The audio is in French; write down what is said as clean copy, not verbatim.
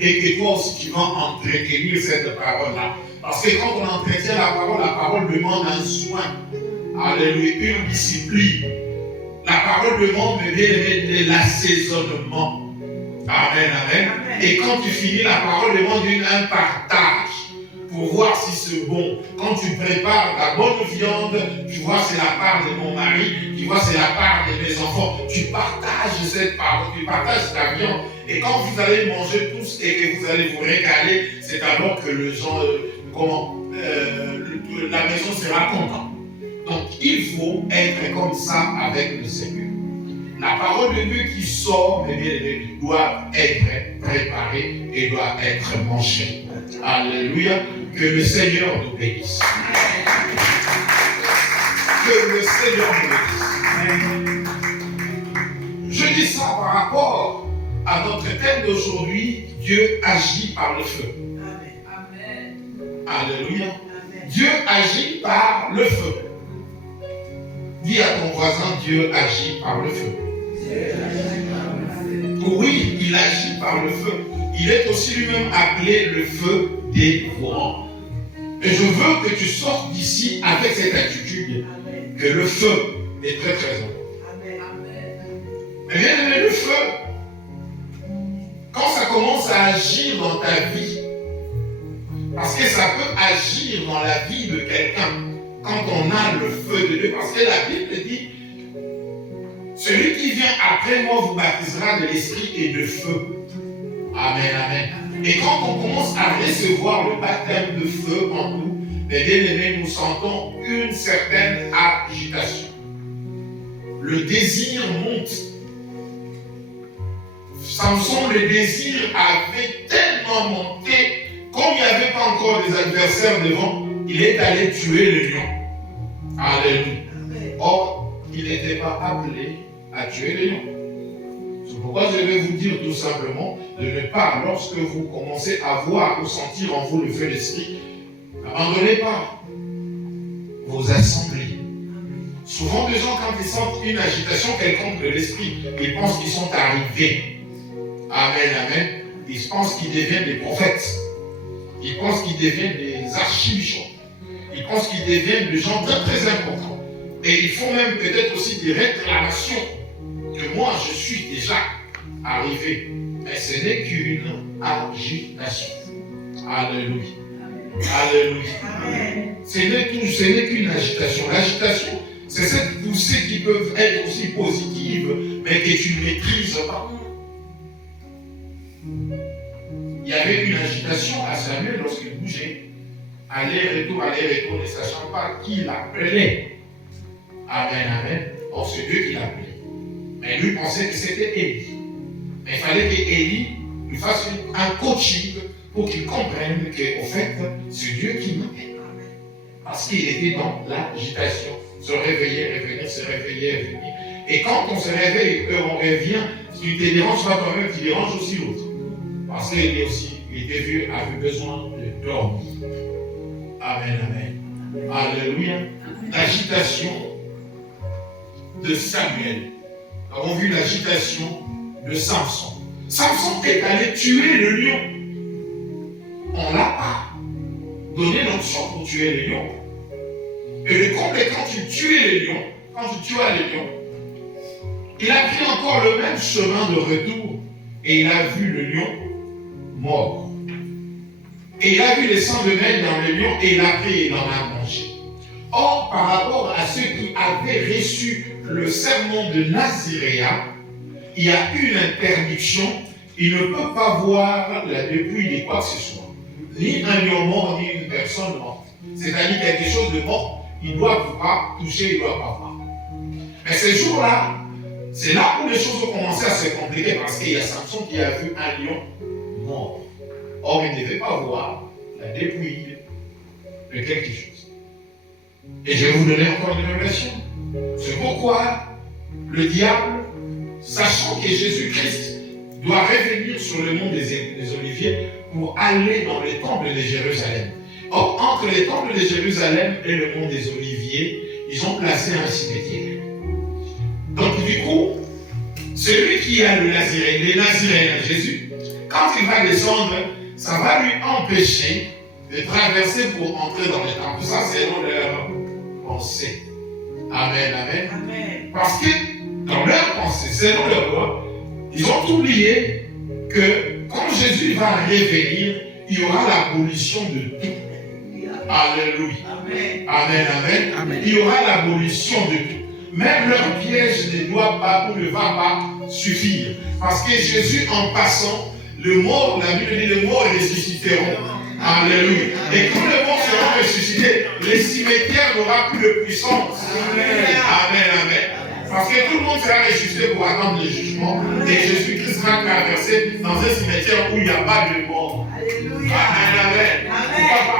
et que toi aussi tu vas entretenir cette parole-là. Parce que quand on entretient la parole demande un soin. Alléluia, une discipline. La parole demande de l'assaisonnement. Amen, amen. Et quand tu finis, la parole demande un partage pour voir si c'est bon. Quand tu prépares la bonne viande, tu vois c'est la part de mon mari, tu vois c'est la part de mes enfants. Tu partages cette parole, tu partages ta viande. Et quand vous allez manger tous et que vous allez vous régaler, c'est alors que la maison sera contente. Donc il faut être comme ça avec le Seigneur. La parole de Dieu qui sort, mes bien-aimés, doit être préparée et doit être mangée. Alléluia. Que le Seigneur nous bénisse. Que le Seigneur nous bénisse. Je dis ça par rapport à notre thème d'aujourd'hui. Dieu agit par le feu. Amen. Alléluia. Amen. Dieu agit par le feu. Dis à ton voisin, Dieu agit par le feu. Oui, il agit par le feu. Il est aussi lui-même appelé le feu dévorant. Et je veux que tu sortes d'ici avec cette attitude que le feu est très très important. Mais bien aimé, le feu, quand ça commence à agir dans ta vie, parce que ça peut agir dans la vie de quelqu'un, quand on a le feu de Dieu, parce que la Bible dit, celui qui vient après moi vous baptisera de l'esprit et de feu. Amen, amen. Et quand on commence à recevoir le baptême de feu en nous, les bien-aimés, nous sentons une certaine agitation. Le désir monte. Samson, le désir avait tellement monté, comme il n'y avait pas encore des adversaires devant, il est allé tuer le lion. Alléluia. Or, il n'était pas appelé à tuer les lions. C'est pourquoi je vais vous dire tout simplement de ne pas, lorsque vous commencez à voir ou sentir en vous le feu d'esprit, n'abandonnez pas vos assemblées. Souvent, les gens, quand ils sentent une agitation quelconque de l'esprit, ils pensent qu'ils sont arrivés. Amen, amen. Ils pensent qu'ils deviennent des prophètes. Ils pensent qu'ils deviennent des archibishops. Ils pensent qu'ils deviennent des gens très très importants. Et ils font même peut-être aussi des réclamations que moi je suis déjà arrivé. Mais ce n'est qu'une agitation. Alléluia. Alléluia. Ce n'est qu'une agitation. L'agitation, c'est cette poussée qui peut être aussi positive, mais que tu ne maîtrises pas. Il y avait une agitation à Samuel lorsqu'il bougeait. Aller-retour, ne sachant pas qui l'appelait. Amen, amen. Or, c'est Dieu qui l'appelait. Mais lui pensait que c'était Élie. Mais il fallait qu'Élie lui fasse un coaching pour qu'il comprenne qu'au fait, c'est Dieu qui m'appelle. Parce qu'il était dans l'agitation. Se réveiller, revenir, se réveiller, revenir. Et quand on se réveille et on revient, tu te déranges pas toi-même, tu déranges aussi l'autre. Parce qu'il était vieux, avait besoin de dormir. Amen, amen. Alléluia. L'agitation de Samuel. Nous avons vu l'agitation de Samson. Samson est allé tuer le lion. On ne l'a pas donné l'option pour tuer le lion. Et le comble est quand tu tuais les lions, quand tu tuais les lions, il a pris encore le même chemin de retour et il a vu le lion mort. Et il a vu les sangs de mêle dans le lion et il a pris et il en a mangé. Or, par rapport à ceux qui avaient reçu le serment de Naziréa, il y a une interdiction. Il ne peut pas voir la dépouille de quoi que ce soit. Ni un lion mort, ni une personne morte. C'est-à-dire quelque chose de mort, il ne doit pas toucher, il ne doit pas voir. Mais ces jours-là, c'est là où les choses ont commencé à se compliquer parce qu'il y a Samson qui a vu un lion mort. Or, il ne devait pas voir la dépouille de quelque chose. Et je vais vous donner encore une révélation. C'est pourquoi le diable, sachant que Jésus-Christ doit revenir sur le mont des Oliviers pour aller dans le temple de Jérusalem. Or, entre le temple de Jérusalem et le mont des Oliviers, ils ont placé un cimetière. Donc, du coup, celui qui a le Naziréen, Jésus, quand il va descendre, ça va lui empêcher de traverser pour entrer dans le temple. Ça, c'est selon leur pensée. Amen, amen. Amen. Parce que dans leur pensée, selon leur loi, ils ont oublié que quand Jésus va revenir, il y aura l'abolition de tout. Alléluia. Amen. Amen, amen. Amen. Il y aura l'abolition de tout. Même leur piège ne doit pas ou ne va pas suffire. Parce que Jésus, en passant, le mort, la Bible dit, le mort ressusciteront. Alléluia. Et quand le mort sera ressuscité, les cimetières n'auront plus de puissance. Amen. Amen, amen. Parce que tout le monde sera ressuscité pour attendre le jugement. Et Jésus-Christ sera traversé dans un cimetière où il n'y a pas de mort. Alléluia. Amen, amen. Amen.